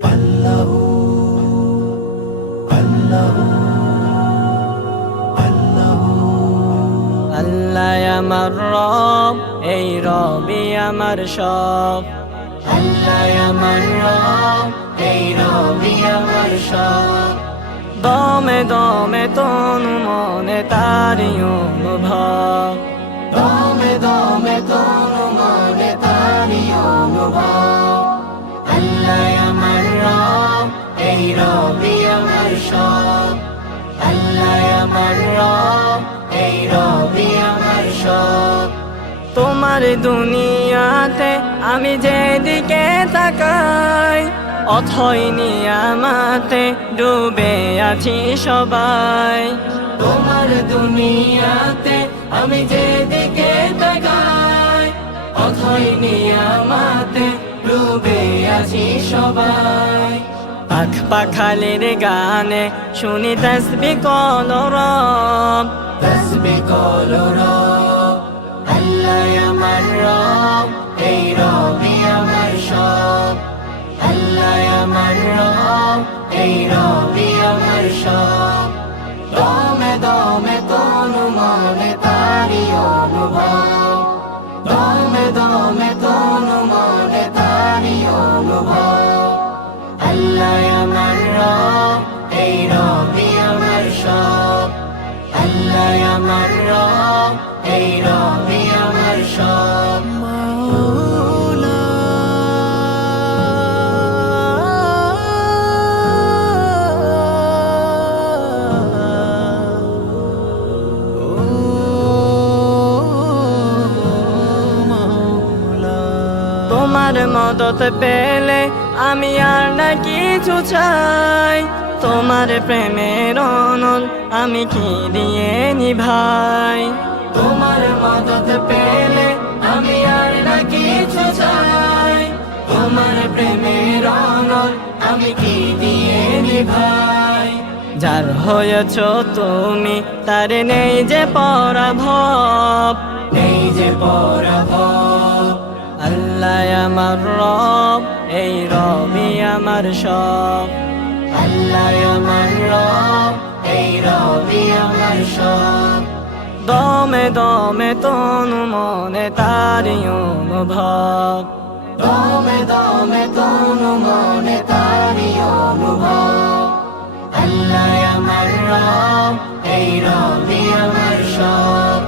আল্লাহু আল্লাহু আল্লাহু আল্লাহ আমার রব, এই রবি আমার সব। আল্লাহ আমার রব, এই রবি আমার সব। দমে দমে তনু মনে তারি অনুভব। দমে দমে তনু মনে তারি অনুভব। আল্লাহ আমার রব, এই রবি আমার সব। আল্লাহ আমার রব, এই রবি আমার সব। তোমার দুনিয়াতে আমি যেদিকে তাকাই, অথই নিয়ামতে ডুবে আছি সবাই। তোমার দুনিয়াতে আমি যেদিকে তাকাই, অথই নিয়ামতে ডুবে আছি সবাই। পাখ পাখালির গানে শুনি তসবিহ কলরব। তসবিহ কলরব। আল্লাহ আমার রব, এই রবি আমার সব। আল্লাহ আমার রব, এই রবি আমার সব। দমে দমে তনু মনে তারি অনুভব। দমে দমে তনু মনে তারি অনুভব। আল্লাহ আমার রব, এই রবি আমার সব। আল্লাহ আমার রব, এই রবি আমার সব। মাওলা তোমার মদত পেলে আমি আর না কিছু চাই। তোমার প্রেমের অনল আমি কি দিয়ে নিভাই। তোমার মদত পেলে আমি আর না কিছু চাই। তোমার প্রেমের অনল আমি কি দিয়ে নিভাই। যার হয়েছ তুমি তার নেই যে পরাভব। নেই যে পরাভব। আল্লাহ আমার রব, এই রবি আমার সব। আল্লাহ আমার রব, এই রবি আমার সব। দমে দমে তনু মনে তারি অনুভব। দমে দমে তনু মনে তারি অনুভব। আল্লাহ আমার রব, এই রবি আমার সব।